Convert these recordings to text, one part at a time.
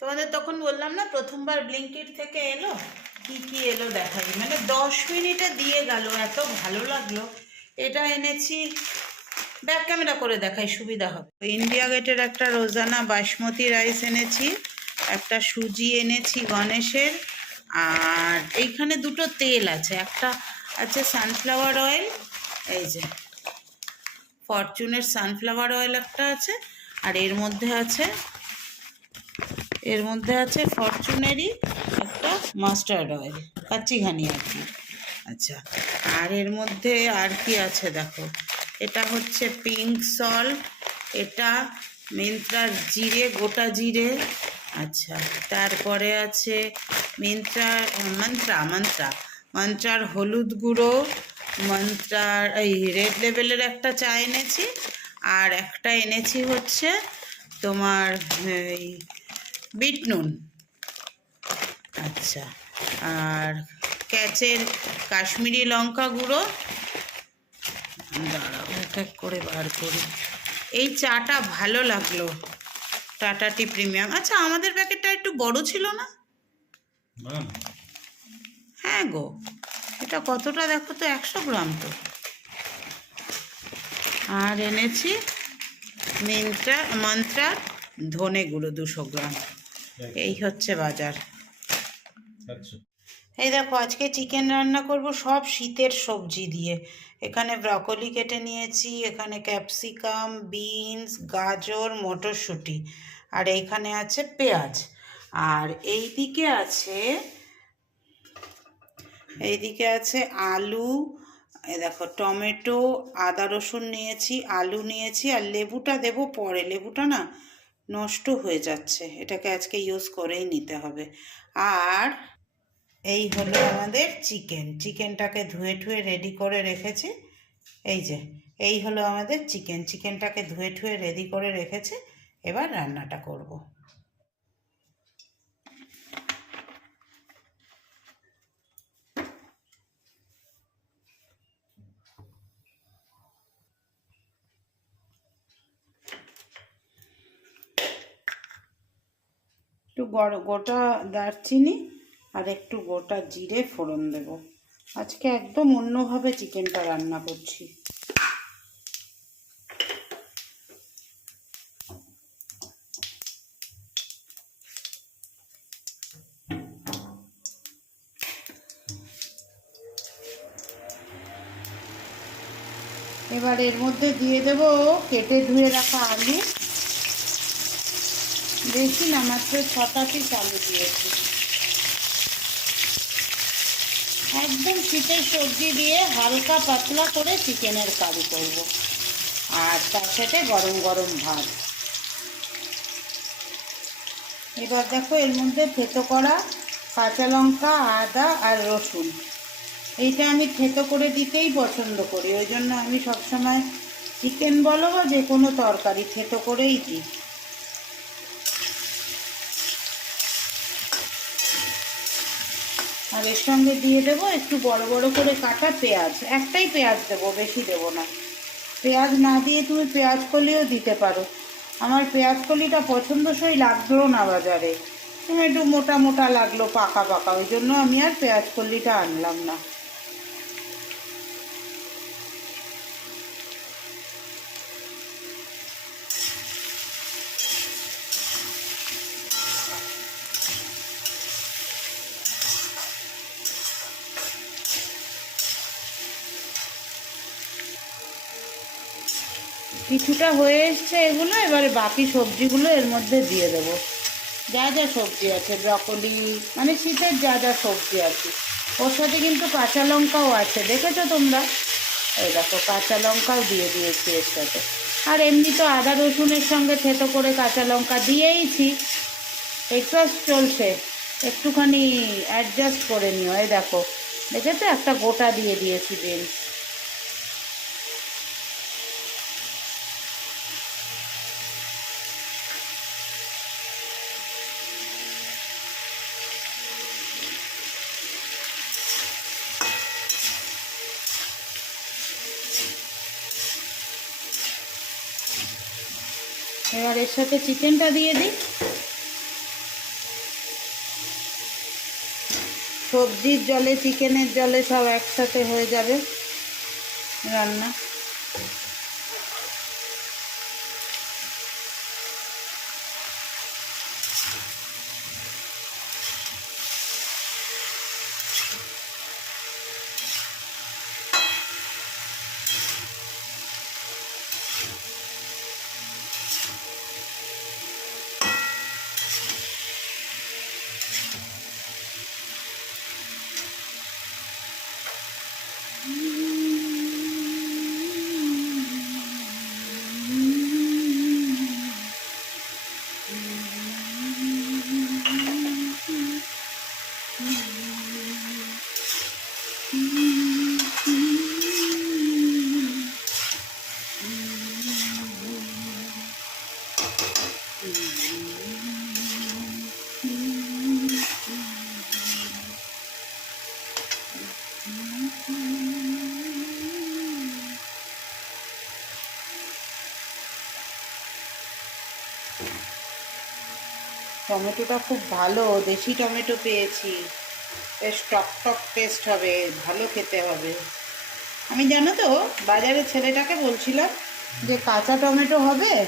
তোমাদের তখন বললাম না, প্রথমবার ব্লিঙ্কিট থেকে এলো, কি কি এলো দেখাই। মানে দশ মিনিটে দিয়ে গেল, এত ভালো লাগল। এটা এনেছি ব্যাক ক্যামেরা করে দেখাই, সুবিধা হবে। ইন্ডিয়া গেটের একটা রোজানা বাসমতি রাইস এনেছি, একটা সুজি এনেছি গণেশের, আর এইখানে দুটো তেল আছে। একটা আছে সানফ্লাওয়ার অয়েল এই যে ফরচুনের সানফ্লাওয়ার অয়েল একটা আছে, আর এর মধ্যে আছে এর মধ্যে আছে ফরচুনেরই একটা মাস্টার্ড অয়েল কাচ্চিঘানি আর কি। আচ্ছা আর এর মধ্যে আর কি আছে দেখো? এটা হচ্ছে পিঙ্ক সল্ট এটা মিন্ত্রার জিরে, গোটা জিরে আচ্ছা তারপরে আছে মিন্ত্রার মন্ত্রা মন্ত্রা, মন্ত্রার হলুদ গুঁড়ো, মন্ত্রার এই রেড লেভেলের একটা চা এনেছি, আর একটা এনেছি হচ্ছে তোমার এই বিট নুন। আচ্ছা আর ক্যাচের কাশ্মীরি লঙ্কা গুঁড়ো। দাঁড়াও এক এক করে বার করি। এই চাটা ভালো লাগল টাটা টি প্রিমিয়াম। আচ্ছা আমাদের প্যাকেটটা একটু বড় ছিল না? হ্যাঁ গো এটা কতটা দেখো তো একশো গ্রাম তো। আর এনেছি মিন্ত্রা মন্ত্রা ধনে গুঁড়ো দুশো গ্রাম। এই হচ্ছে বাজার। আচ্ছা। এই দেখো আজকে চিকেন রান্না করব সব শীতের সবজি দিয়ে। এখানে ব্রকলি কেটে নিয়েছি এখানে ক্যাপসিকাম বিনস গাজর মটরশুঁটি আর এইখানে আছে পেঁয়াজ। আর এই দিকে আছে এইদিকে আছে আলু এই দেখো টমেটো আদা রসুন নিয়েছি আলু নিয়েছি আর লেবুটা দেবো পরে। লেবুটা না নষ্ট হয়ে যাচ্ছে। এটাকে আজকে ইউজ করেই নিতে হবে। আর এই হলো আমাদের চিকেন চিকেনটাকে ধুয়ে ঠুয়ে রেডি করে রেখেছি। এই যে, এই হলো আমাদের চিকেন চিকেনটাকে ধুয়ে ঠুয়ে রেডি করে রেখেছি। এবার রান্নাটা করব। একটু গোটা দারচিনি আর একটু গোটা জিরে ফোড়ন দেব। আজকে একদম অন্যভাবে চিকেনটা রান্না করছি। এবার এর মধ্যে দিয়ে দেব কেটে ধুয়ে রাখা আলু। বেশি না, মাত্র ছটা পিস আলু দিয়েছি। একদম শীতের সবজি দিয়ে হালকা পাতলা করে চিকেনের কারি করব। আর তার সাথে গরম গরম ভাত। এবার দেখো এর মধ্যে থেতো করা কাঁচা লঙ্কা, আদা আর রসুন। এইটা আমি থেতো করে দিতেই পছন্দ করি। ওই জন্য আমি সবসময় চিকেন বলো বা যে কোনো তরকারি থেতো করেই দিই। আর এর সঙ্গে দিয়ে দেবো, একটু বড় বড় করে কাটা পেঁয়াজ। একটাই পেঁয়াজ দেবো, বেশি দেবো না। পেঁয়াজ না দিয়ে তুমি পেঁয়াজ কলিও দিতে পারো। আমার পেঁয়াজ কলিটা পছন্দসই লাগল না বাজারে। একটু মোটা মোটা লাগল, পাকা পাকা। ওই জন্য আমি আর পেঁয়াজ কলিটা আনলাম না। কিছুটা হয়ে এসছে এগুলো, এবারে বাকি সবজিগুলো এর মধ্যে দিয়ে দেবো। যা যা সবজি আছে, ব্রকলি মানে শীতের যা যা সবজি আছে। ওর সাথে কিন্তু কাঁচা লঙ্কাও আছে, দেখেছ তোমরা? এই দেখো, কাঁচা লঙ্কাও দিয়ে দিয়েছি এর সাথে। আর এমনি তো আদা রসুনের সঙ্গে থেতো করে কাঁচা লঙ্কা দিয়েইছি। এক্সাস্ট চলছে। একটুখানি অ্যাডজাস্ট করে নিও। এই দেখো, দেখেছ? একটা গোটা দিয়ে দিয়েছি বিনস এবার এর সাথে চিকেনটা দিয়ে দিই। সবজির জলে, চিকেনের জলে সব একসাথে হয়ে যাবে রান্না। টমেটোটা খুব ভালো, দেশি টমেটো পেয়েছি। বেশ টক টক টেস্ট হবে, ভালো খেতে হবে। আমি জানো তো, বাজারে ছেলেটাকে বলছিলাম যে কাঁচা টমেটো হবে।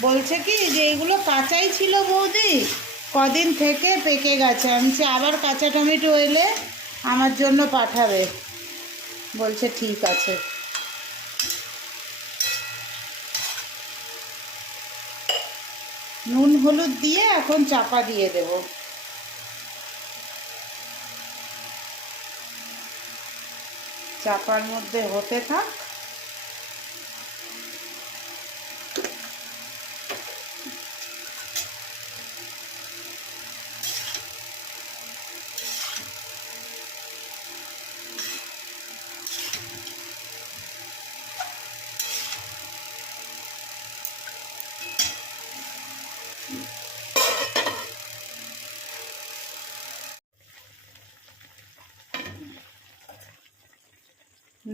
বলছে কি যে এগুলো কাঁচাই ছিল বৌদি, কদিন থেকে পেকে গেছে। আমি আবার কাঁচা টমেটো এলে আমার জন্য পাঠাবে। বলছে, ঠিক আছে। নুন হলুদ দিয়ে এখন চাপা দিয়ে দেব। চাপার মধ্যে হতে থাক।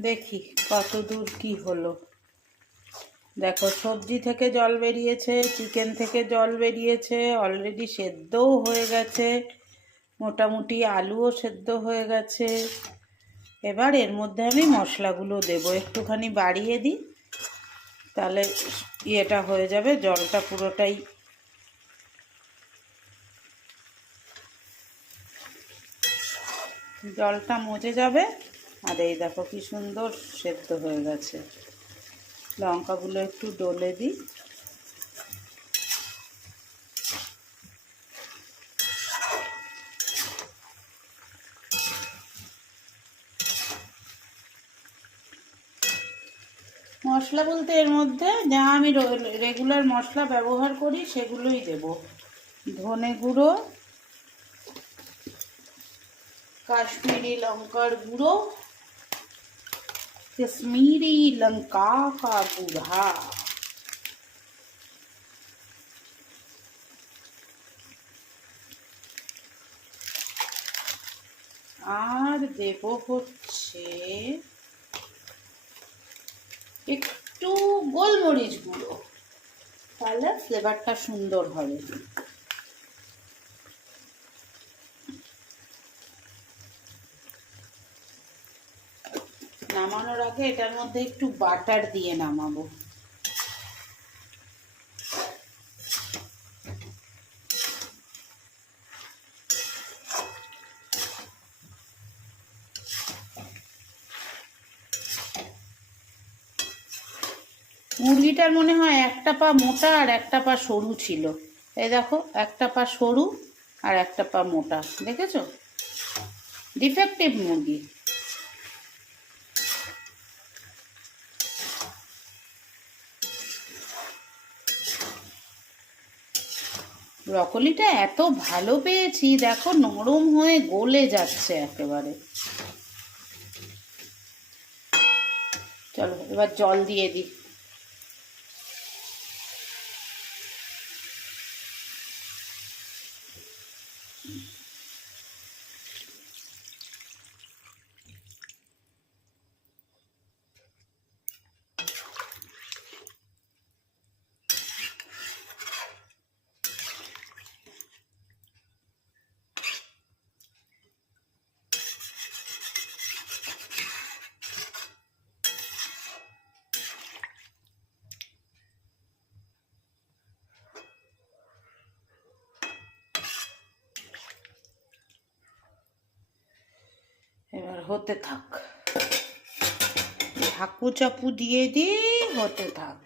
দেখি কত দূর কি হলো। দেখো, সবজি থেকে জল বেরিয়েছে চিকেন থেকে জল বেরিয়েছে অলরেডি সেদ্ধও হয়ে গেছে, মোটামুটি আলুও সেদ্ধ হয়ে গেছে। এবার এর মধ্যে আমি মশলাগুলো দেব, একটুখানি বাড়িয়ে দিই, তাহলে ইয়েটা হয়ে যাবে, জলটা পুরোটাই জলটা মজে যাবে। আর এই দেখো কি সুন্দর সেদ্ধ হয়ে গেছে। লঙ্কাগুলো একটু ডলে দিই। মশলা বলতে এর মধ্যে যা আমি রেগুলার মশলা ব্যবহার করি সেগুলোই দেব। ধনে গুঁড়ো, কাশ্মীরি লঙ্কার গুঁড়ো कश्मीरी लंका का बूढ़ा আর দেব হচ্ছে একটু গোলমরিচ গুঁড়ো তাহলে ফ্লেভারটা সুন্দর হবে নামানোর আগে এটার মধ্যে একটু বাটার দিয়ে নামাবো। মুরগিটার মনে হয় একটা পা মোটা আর একটা পা সরু ছিল। এই দেখো, একটা পা সরু আর একটা পা মোটা। দেখেছ? ডিফেক্টিভ মুরগি। ব্রকলিটা এত ভালো পেয়েছি, দেখো নরম হয়ে গলে যাচ্ছে একেবারে। চলো, এবার জল দিয়ে দিই। হতে থাক। ঝাপু চাপু দিয়ে দিয়ে হতে থাক।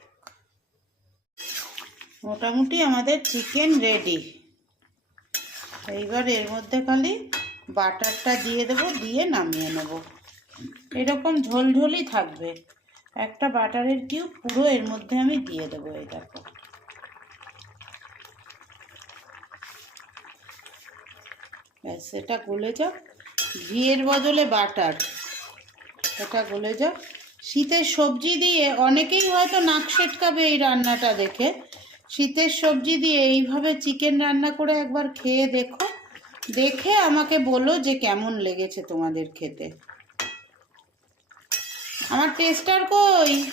মোটামুটি আমাদের চিকেন রেডি এইবার এর মধ্যে খালি বাটারটা দিয়ে দেবো, দিয়ে নামিয়ে নেব। এরকম ঝোলঝোলই থাকবে। একটা বাটারের কিউব পুরো এর মধ্যে আমি দিয়ে দেবো, এই দেখো। ব্যাস, এটা গলে যাক। ঘিয়ের বদলে বাটার। এটা গলে যাক। শীতের সবজি দিয়ে অনেকেই হয়তো নাক সেটকাবে এই রান্নাটা দেখে। শীতের সবজি দিয়ে এইভাবে চিকেন রান্না করে একবার খেয়ে দেখো। দেখে আমাকে বলো যে কেমন লেগেছে তোমাদের খেতে। আমার টেস্টার কই?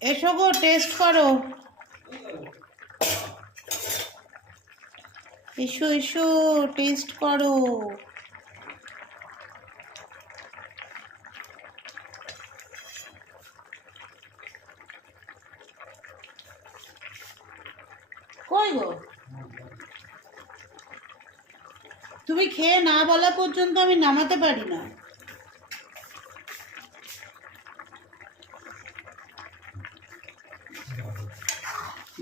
এসো গো, টেস্ট করো। এসো এসো টেস্ট করো। কই গো? তুমি খেয়ে না বলা পর্যন্ত আমি নামাতে পারি না।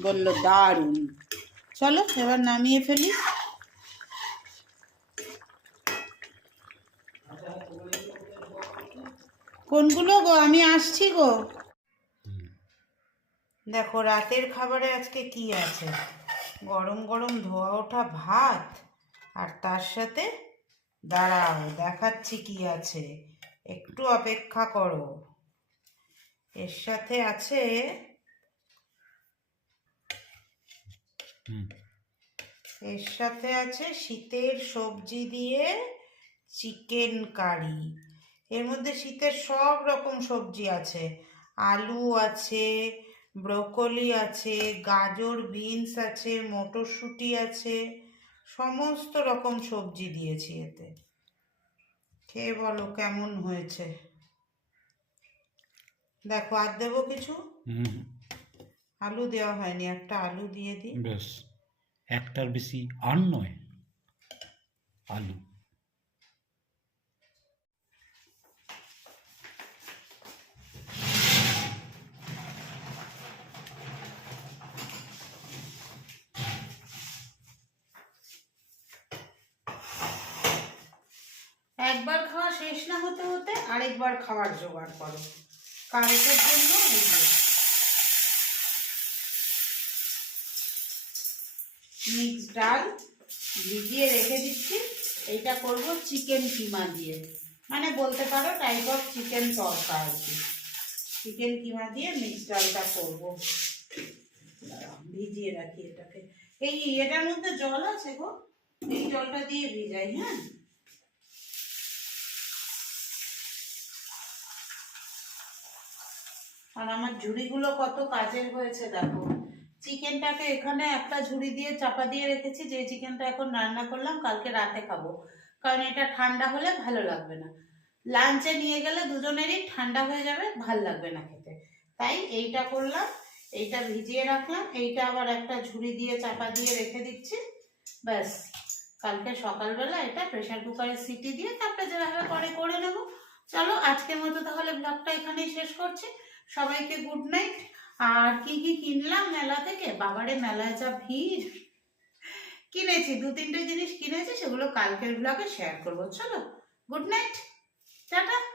বলল দারুণ। চলো, এবার নামিয়ে ফেলি। কোনগুলো গো? আমি আসছি গো। দেখো, রাতের খাবারে আজকে কি আছে? গরম গরম ধোয়া ওঠা ভাত, আর তার সাথে দাঁড়াও, দেখাচ্ছি কি আছে। একটু অপেক্ষা করো। এর সাথে আছে এর সাথে আছে শীতের সবজি দিয়ে চিকেন কারি। এর মধ্যে শীতের সব রকম সবজি আছে। আলু আছে ব্রোকলি আছে গাজর বিনস আছে মটরশুঁটি আছে। সমস্ত রকম সবজি দিয়েছি এতে। খেয়ে বলো কেমন হয়েছে? দেখো আর দেবো কিছু? হুম। আলু দেওয়া হয়নি একটা আলু দিয়ে দিই। বেশ একটার বেশি আর নয় আলু। একবার খাওয়া শেষ না হতে হতে আরেকবার খাওয়ার জোগাড় করো। কারেন্টের জন্য মিক্স ডাল ভিজিয়ে রেখে দিচ্ছি। এইটা করব চিকেন কিমা দিয়ে। মানে বলতে পারো টাইপ অফ চিকেন তরকা আর কি। চিকেন কিমা দিয়ে মিক্স ডালটা করব। ভিজিয়ে রাখি এটাকে। এই এটার মধ্যে জল আছে গো? এই জলটা দিয়ে ভিজাই হ্যাঁ? আর আমার ঝুড়িগুলো কত কাজের হয়েছে দেখো। চিকেনটাকে এখানে একটা ঝুড়ি দিয়ে চাপা দিয়ে রেখেছি, যে চিকেনটা এখন রান্না করলাম, কালকে রাতে খাব। কারণ এটা ঠান্ডা হলে ভালো লাগবে না। লাঞ্চে নিয়ে গেলে দুজনেরই ঠান্ডা হয়ে যাবে, ভালো লাগবে না খেতে। তাই এইটা করলাম, এইটা ভিজিয়ে রাখলাম, এইটা আবার একটা ঝুড়ি দিয়ে চাপা দিয়ে রেখে দিচ্ছি। ব্যাস, কালকে সকালবেলা এটা প্রেশার কুকারে সিটি দিয়ে তারপরে যেভাবে পরে করে নেব। চলো আজকের মতো তাহলে ব্লগটা এখানেই শেষ করছি। সবাইকে গুড নাইট। আর কি কি কিনলাম মেলা থেকে? বাবারে, মেলায় যা ভিড়। কিনেছি, দু তিনটে জিনিস কিনেছি, সেগুলো কালকের ব্লগে শেয়ার করব। চলো গুড নাইট টাটা।